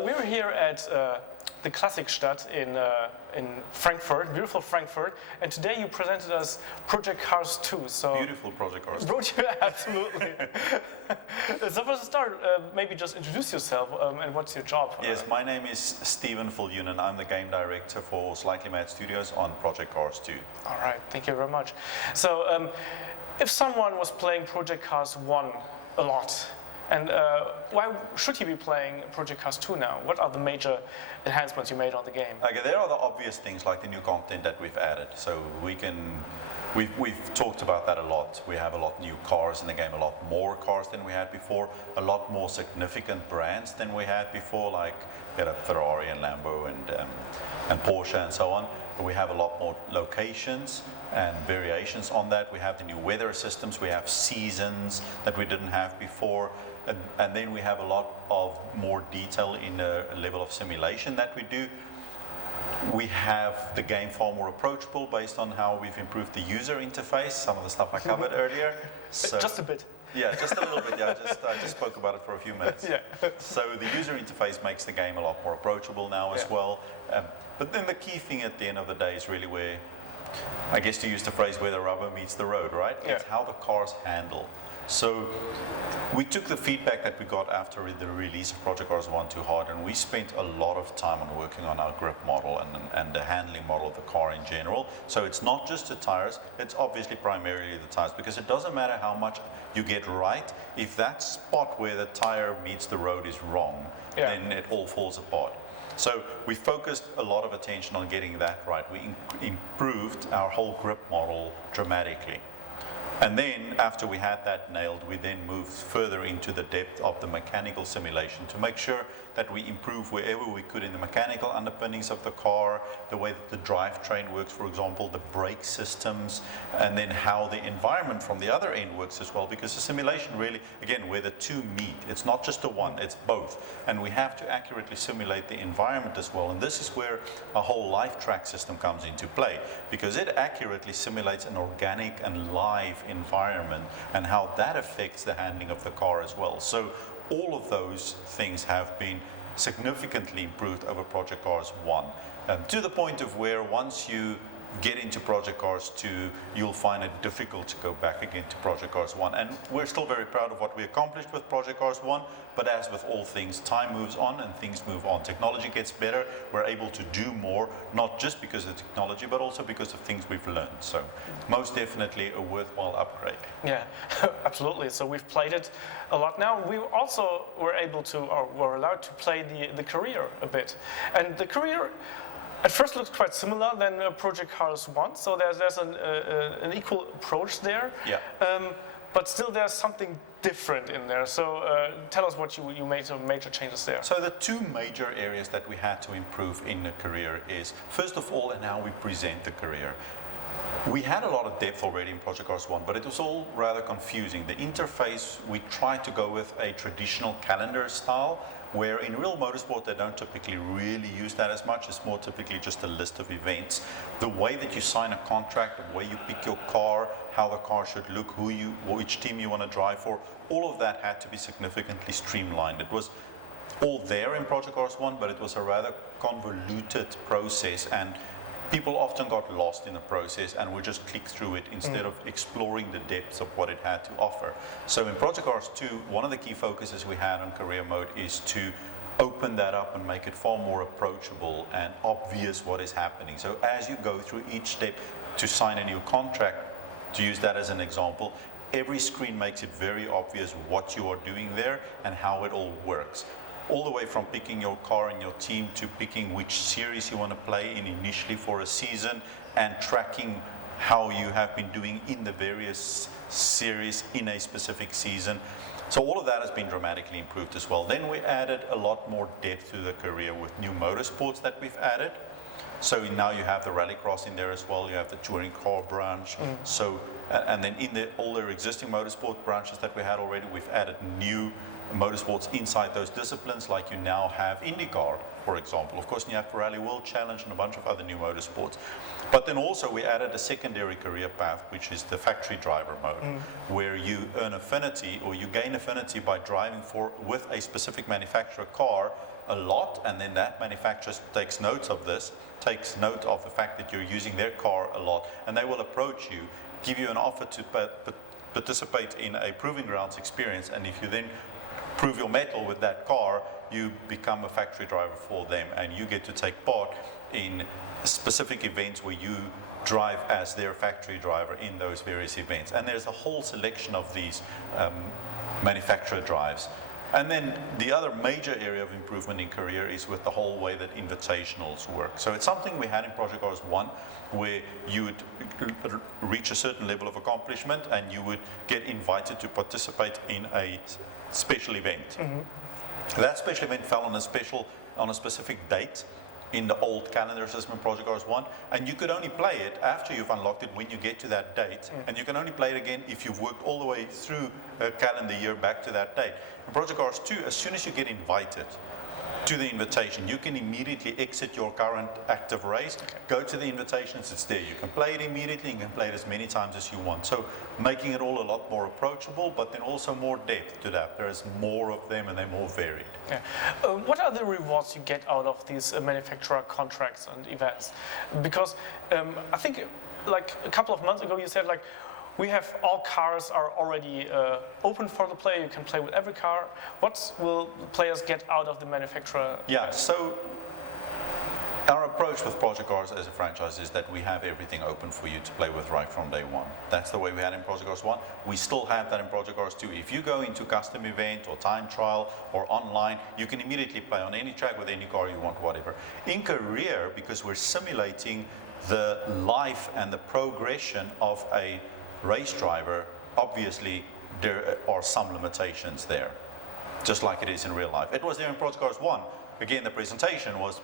we're here at the Klassikstadt in Frankfurt, beautiful Frankfurt, and today you presented us Project Cars 2. So beautiful Project Cars 2. Absolutely. So for the start, maybe just introduce yourself and what's your job? Yes, my name is Steven Vilojen and I'm the game director for Slightly Mad Studios on Project Cars 2. All right, thank you very much. So if someone was playing Project Cars 1 a lot, and why should he be playing Project Cars 2 now? What are the major enhancements you made on the game? Okay, there are the obvious things like the new content that we've added. So we've talked about that a lot. We have a lot new cars in the game, a lot more cars than we had before, a lot more significant brands than we had before, like we had a Ferrari and Lambo and Porsche and so on. But we have a lot more locations and variations on that. We have the new weather systems, we have seasons that we didn't have before, and then we have a lot of more detail in the level of simulation that we do. We have the game far more approachable based on how we've improved the user interface, some of the stuff I covered earlier. So, just a bit. Yeah, just a little bit. Yeah, I just spoke about it for a few minutes. Yeah. So the user interface makes the game a lot more approachable now as well. But then the key thing at the end of the day is really where, I guess to use the phrase, where the rubber meets the road, right? Yeah. It's how the cars handle. So we took the feedback that we got after the release of Project Cars 1 to heart, and we spent a lot of time on working on our grip model and the handling model of the car in general. So it's not just the tires, it's obviously primarily the tires, because it doesn't matter how much you get right, if that spot where the tire meets the road is wrong, then it all falls apart. So we focused a lot of attention on getting that right. We improved our whole grip model dramatically. And then after we had that nailed, we then moved further into the depth of the mechanical simulation to make sure that we improve wherever we could in the mechanical underpinnings of the car, the way that the drivetrain works, for example, the brake systems, and then how the environment from the other end works as well, because the simulation really, again, where the two meet, it's not just the one, it's both. And we have to accurately simulate the environment as well. And this is where a whole life track system comes into play, because it accurately simulates an organic and live environment and how that affects the handling of the car as well. So all of those things have been significantly improved over Project Cars 1, to the point of where once you get into Project Cars 2, you'll find it difficult to go back again to Project Cars 1. And we're still very proud of what we accomplished with Project Cars 1, but as with all things, time moves on and things move on. Technology gets better, we're able to do more, not just because of technology, but also because of things we've learned. So most definitely a worthwhile upgrade. Yeah, absolutely. So we've played it a lot now. We also were able to, or were allowed to play the career a bit. And the career at first looks quite similar than Project Cars 1, so there's an equal approach there. Yeah. But still there's something different in there. So tell us what you made some major changes there. So the two major areas that we had to improve in the career is, first of all, in how we present the career. We had a lot of depth already in Project Cars 1, but it was all rather confusing. The interface, we tried to go with a traditional calendar style, where in real motorsport they don't typically really use that as much. It's more typically just a list of events. The way that you sign a contract, the way you pick your car, how the car should look, which team you want to drive for, all of that had to be significantly streamlined. It was all there in Project Cars 1, but it was a rather convoluted process, and people often got lost in the process and would just click through it instead of exploring the depths of what it had to offer. So in Project Cars 2, one of the key focuses we had on career mode is to open that up and make it far more approachable and obvious what is happening. So as you go through each step to sign a new contract, to use that as an example, every screen makes it very obvious what you are doing there and how it all works. All the way from picking your car and your team to picking which series you want to play in initially for a season, and tracking how you have been doing in the various series in a specific season. So all of that has been dramatically improved as well. Then we added a lot more depth to the career with new motorsports that we've added. So now you have the rallycross in there as well, you have the touring car branch. So, and then in all their existing motorsport branches that we had already, we've added new motorsports inside those disciplines, like you now have IndyCar, for example. Of course, you have the Rally World Challenge and a bunch of other new motorsports. But then also we added a secondary career path, which is the factory driver mode, where you earn affinity, or you gain affinity by driving with a specific manufacturer car a lot, and then that manufacturer takes note of this, takes note of the fact that you're using their car a lot, and they will approach you, give you an offer to participate in a proving grounds experience, and if you then prove your mettle with that car, you become a factory driver for them, and you get to take part in specific events where you drive as their factory driver in those various events. And there's a whole selection of these manufacturer drives. And then the other major area of improvement in career is with the whole way that invitationals work. So it's something we had in Project Cars 1, where you would reach a certain level of accomplishment and you would get invited to participate in a special event. That special event fell on a specific date in the old calendar system, Project Cars 1, and you could only play it after you've unlocked it when you get to that date, and you can only play it again if you've worked all the way through a calendar year back to that date. In Project Cars 2, as soon as you get invited to the invitation, you can immediately exit your current active race, go to the invitations, it's there. You can play it immediately, you can play it as many times as you want. So making it all a lot more approachable, but then also more depth to that. There's more of them and they're more varied. Yeah. What are the rewards you get out of these manufacturer contracts and events? Because I think like a couple of months ago you said like, we have all cars are already open for the player. You can play with every car. What will players get out of the manufacturer? Yeah, so our approach with Project Cars as a franchise is that we have everything open for you to play with right from day one. That's the way we had in Project Cars 1. We still have that in Project Cars 2. If you go into custom event or time trial or online, you can immediately play on any track with any car you want, whatever. In career, because we're simulating the life and the progression of a race driver, obviously there are some limitations there, just like it is in real life. It was there in Project Cars 1. Again, the presentation was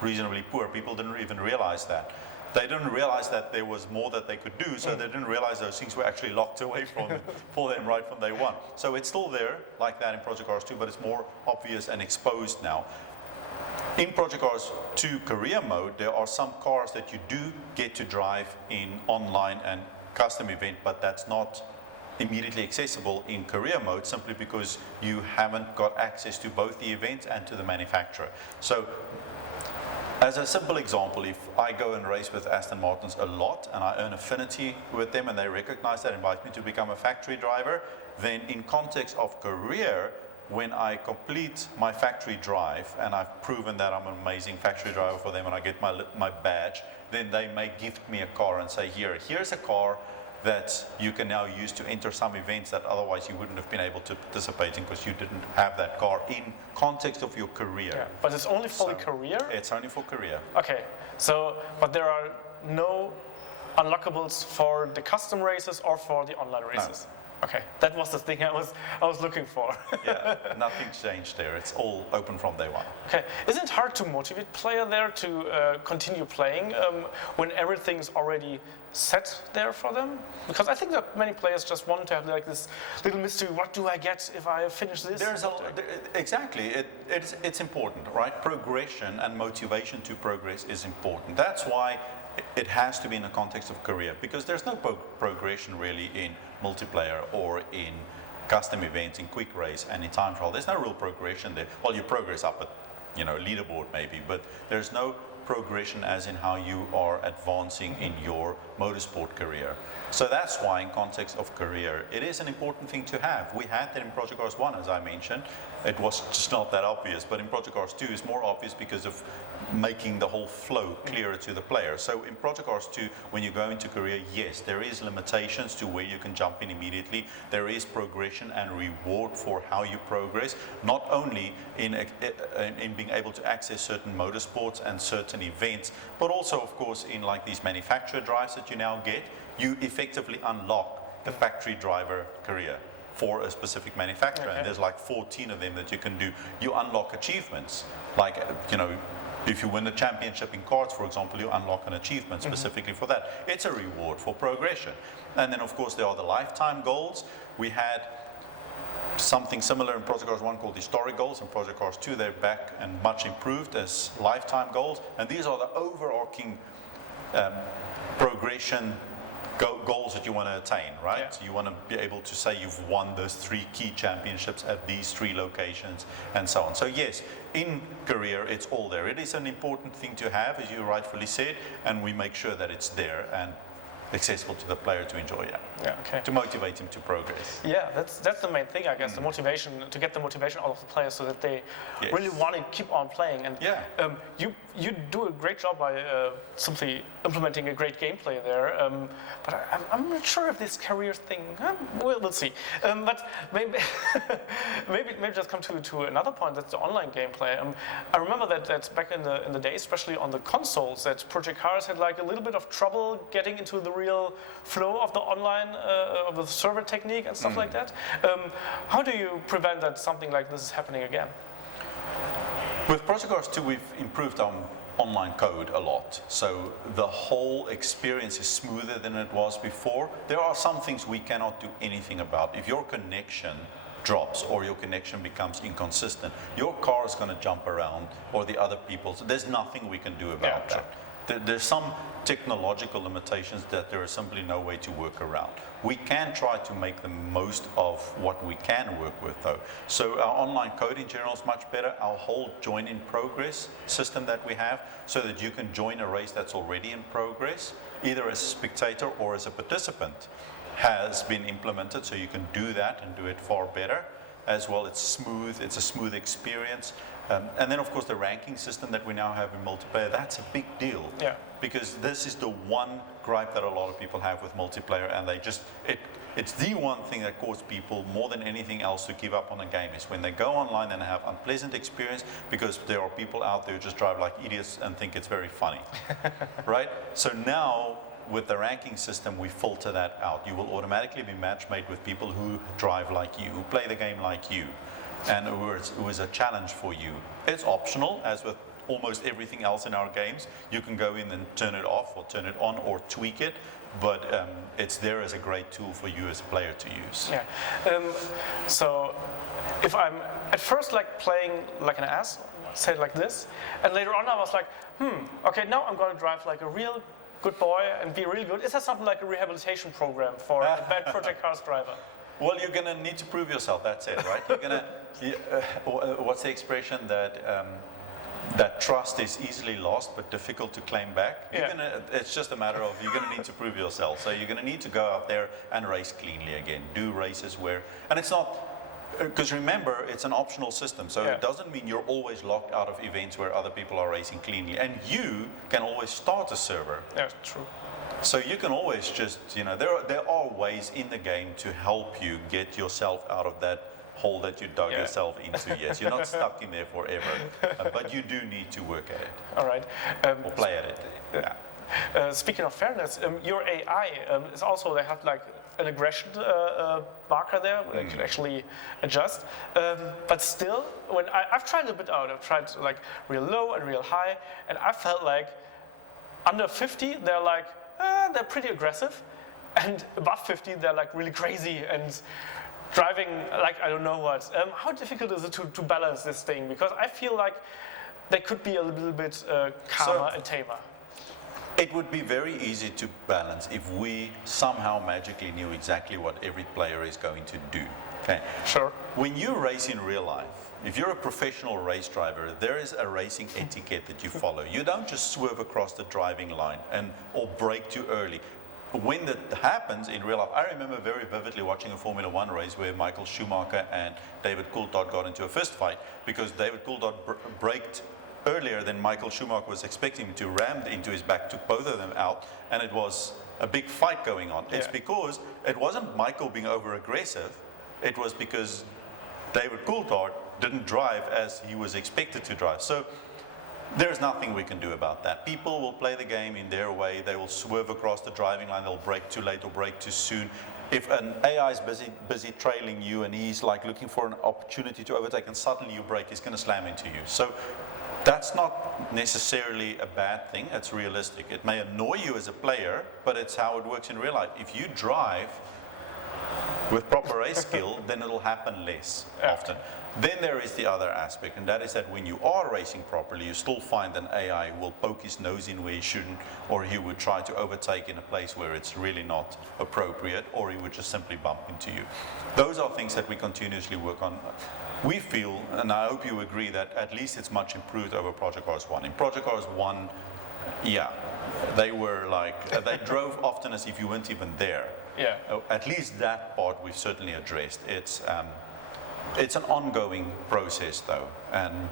reasonably poor. People didn't even realize that. They didn't realize that there was more that they could do, so they didn't realize those things were actually locked away for them right from day one. So it's still there like that in Project Cars 2, but it's more obvious and exposed now. In Project Cars 2 career mode, there are some cars that you do get to drive in online and custom event, but that's not immediately accessible in career mode simply because you haven't got access to both the event and to the manufacturer. So as a simple example, if I go and race with Aston Martins a lot and I earn affinity with them and they recognize that, invite me to become a factory driver, then in context of career, when I complete my factory drive and I've proven that I'm an amazing factory driver for them and I get my badge, then they may gift me a car and say, here's a car that you can now use to enter some events that otherwise you wouldn't have been able to participate in because you didn't have that car in context of your career. Yeah, but it's only for the career? It's only for career. Okay, so, but there are no unlockables for the custom races or for the online races? No. Okay, that was the thing I was looking for. Yeah, nothing's changed there. It's all open from day one. Okay, isn't it hard to motivate player there to continue playing when everything's already set there for them? Because I think that many players just want to have like this little mystery. What do I get if I finish this? Exactly. It's important, right? Progression and motivation to progress is important. That's why it has to be in the context of career, because there's no progression really in multiplayer or in custom events, in quick race and in time trial. There's no real progression there. Well, you progress up at, leaderboard maybe, but there's no progression as in how you are advancing in your motorsport career. So that's why in context of career, it is an important thing to have. We had that in Project Cars 1, as I mentioned. It was just not that obvious, but in Project Cars 2 it's more obvious because of making the whole flow clearer to the player. So in Project Cars 2, when you go into career, yes, there is limitations to where you can jump in immediately. There is progression and reward for how you progress, not only in being able to access certain motorsports and certain events, but also, of course, in like these manufacturer drives that you now get. You effectively unlock the factory driver career for a specific manufacturer. Okay. And there's like 14 of them that you can do. You unlock achievements, like, if you win the championship in cards, for example, you unlock an achievement specifically for that. It's a reward for progression. And then, of course, there are the lifetime goals. We had something similar in Project Cars 1 called historic goals. In Project Cars 2, they're back and much improved as lifetime goals. And these are the overarching progression goals that you want to attain, right? Yeah. So you want to be able to say you've won those 3 key championships at these 3 locations and so on. So yes, in career, it's all there. It is an important thing to have, as you rightfully said, and we make sure that it's there and accessible to the player to enjoy it. Yeah, okay. To motivate him to progress. Yeah, that's the main thing, I guess. The motivation, to get the motivation out of the players, so that they really want to keep on playing. And you do a great job by simply implementing a great gameplay there. But I'm not sure if this career thing. We'll see. But maybe maybe just come to another point. That's the online gameplay. I remember that back in the day, especially on the consoles, that Project Cars had like a little bit of trouble getting into the real flow of the online of the server technique and stuff like that. How do you prevent that something like this is happening again? With Project Cars 2, we've improved our online code a lot. So the whole experience is smoother than it was before. There are some things we cannot do anything about. If your connection drops or your connection becomes inconsistent, your car is going to jump around, or the other people's. There's nothing we can do about that. There's some technological limitations that there is simply no way to work around. We can try to make the most of what we can work with, though. So our online code in general is much better. Our whole join in progress system that we have, so that you can join a race that's already in progress, either as a spectator or as a participant, has been implemented, so you can do that and do it far better. As well, it's smooth, it's a smooth experience. And then of course the ranking system that we now have in multiplayer, that's a big deal. Yeah. Because this is the one gripe that a lot of people have with multiplayer, and they just, it's the one thing that causes people more than anything else to give up on a game, is when they go online and have unpleasant experience because there are people out there who just drive like idiots and think it's very funny. Right? So now, with the ranking system, we filter that out. You will automatically be match-made with people who drive like you, who play the game like you, and who is a challenge for you. It's optional, as with almost everything else in our games. You can go in and turn it off or turn it on or tweak it, but it's there as a great tool for you as a player to use. Yeah. So if I'm at first like playing like an ass, say it like this, and later on I was like, okay, now I'm going to drive like a real good boy and be really good. Is that something like a rehabilitation program for a bad Project Cars driver? Well, you're going to need to prove yourself. That's it, right? You're going to. What's the expression that that trust is easily lost but difficult to claim back? It's just a matter of you're going to need to prove yourself. So you're going to need to go out there and race cleanly again. Do races where, and it's not. Because remember, it's an optional system, so it doesn't mean you're always locked out of events where other people are racing cleanly. And you can always start a server. Yeah, true. So you can always just, there are ways in the game to help you get yourself out of that hole that you dug yourself into. Yes, you're not stuck in there forever, but you do need to work at it. All right. Or play at it. Yeah. Speaking of fairness, your AI is also, they have like an aggression marker there, where you can actually adjust. But still, when I've tried a bit out, I've tried like real low and real high, and I felt like under 50, they're like, they're pretty aggressive, and above 50, they're like really crazy and driving like I don't know what. How difficult is it to balance this thing? Because I feel like they could be a little bit calmer and tamer. It would be very easy to balance if we somehow magically knew exactly what every player is going to do. Okay. Sure. When you race in real life, if you're a professional race driver, there is a racing etiquette that you follow. You don't just swerve across the driving line or brake too early. When that happens in real life, I remember very vividly watching a Formula One race where Michael Schumacher and David Coulthard got into a fist fight because David Coulthard braked earlier than Michael Schumacher was expecting him to, rammed into his back, took both of them out, and it was a big fight going on. It's because it wasn't Michael being over-aggressive, it was because David Coulthard didn't drive as he was expected to drive. So there's nothing we can do about that. People will play the game in their way, they will swerve across the driving line, they'll brake too late or brake too soon. If an AI is busy trailing you and he's like looking for an opportunity to overtake and suddenly you brake, he's going to slam into you. So that's not necessarily a bad thing, it's realistic. It may annoy you as a player, but it's how it works in real life. If you drive with proper race skill, then it'll happen less often. Then there is the other aspect, and that is that when you are racing properly, you still find an AI will poke his nose in where he shouldn't, or he would try to overtake in a place where it's really not appropriate, or he would just simply bump into you. Those are things that we continuously work on. We feel, and I hope you agree, that at least it's much improved over Project Cars 1. In Project Cars 1, yeah, they were like, they drove often as if you weren't even there. Yeah. At least that part we've certainly addressed. It's an ongoing process though, and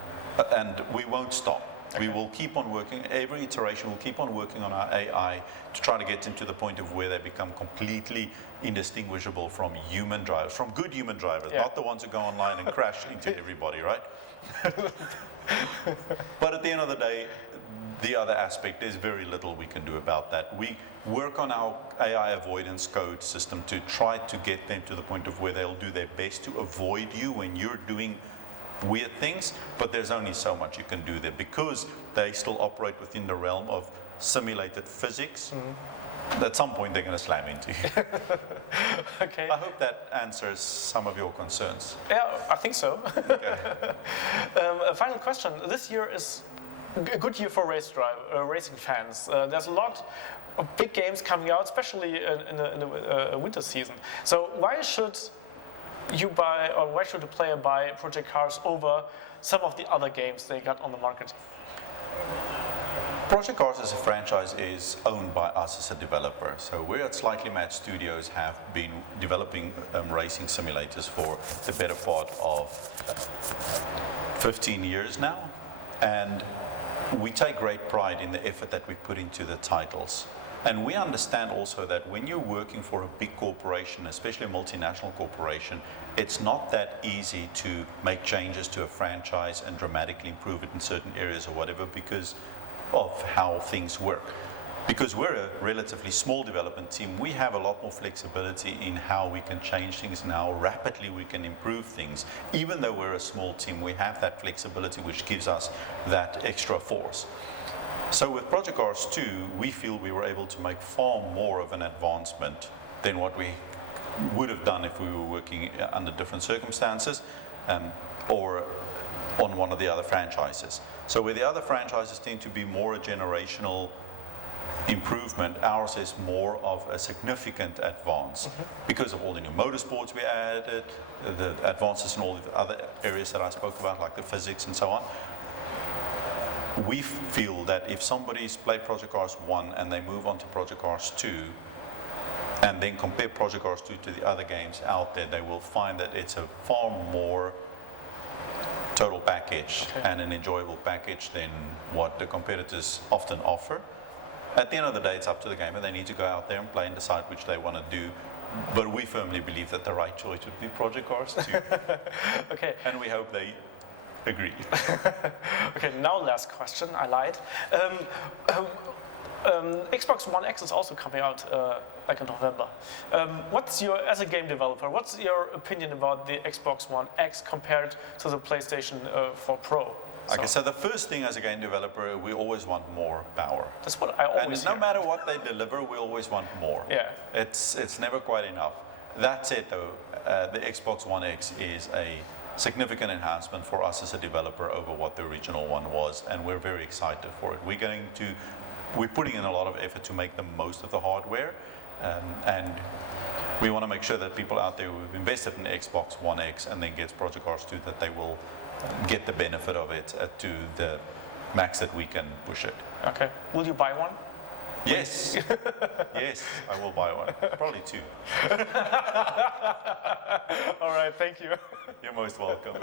we won't stop. Okay. We will keep on working, every iteration we'll keep on working on our AI to try to get them to the point of where they become completely indistinguishable from human drivers, from good human drivers, not the ones who go online and crash into everybody, right? But at the end of the day, the other aspect, there's very little we can do about that. We work on our AI avoidance code system to try to get them to the point of where they'll do their best to avoid you when you're doing weird things, but there's only so much you can do there because they still operate within the realm of simulated physics. Mm-hmm. At some point they're going to slam into you. Okay. I hope that answers some of your concerns. Yeah, I think so. Okay. A final question. This year is a good year for racing fans. There's a lot of big games coming out, especially in the winter season. So why should you buy, or why should a player buy Project Cars over some of the other games they got on the market? Project Cars as a franchise is owned by us as a developer. So we at Slightly Mad Studios have been developing racing simulators for the better part of 15 years now. And we take great pride in the effort that we put into the titles. And we understand also that when you're working for a big corporation, especially a multinational corporation, it's not that easy to make changes to a franchise and dramatically improve it in certain areas or whatever because of how things work. Because we're a relatively small development team, we have a lot more flexibility in how we can change things and how rapidly we can improve things. Even though we're a small team, we have that flexibility which gives us that extra force. So with Project Cars 2, we feel we were able to make far more of an advancement than what we would have done if we were working under different circumstances or on one of the other franchises. So where the other franchises tend to be more a generational improvement, ours is more of a significant advance because of all the new motorsports we added, the advances in all the other areas that I spoke about, like the physics and so on. We feel that if somebody's played Project Cars 1 and they move on to Project Cars 2 and then compare Project Cars 2 to the other games out there, they will find that it's a far more total package and an enjoyable package than what the competitors often offer. At the end of the day, it's up to the gamer. They need to go out there and play and decide which they want to do. But we firmly believe that the right choice would be Project Cars 2. Okay. And we hope they agree. Okay, now last question. I lied. Xbox One X is also coming out like in November. What's your, as a game developer, what's your opinion about the Xbox One X compared to the PlayStation 4 Pro? Okay, so the first thing as a game developer, we always want more power. That's what I always hear. No matter what they deliver, we always want more. Yeah. It's never quite enough. That said though, the Xbox One X is a significant enhancement for us as a developer over what the original one was, and we're very excited for it. We're putting in a lot of effort to make the most of the hardware, and we want to make sure that people out there who've invested in Xbox One X and then gets Project Cars 2, that they will get the benefit of it to the max that we can push it. Okay. Will you buy one? Yes. Yes, I will buy one. Probably 2. All right, thank you. You're most welcome.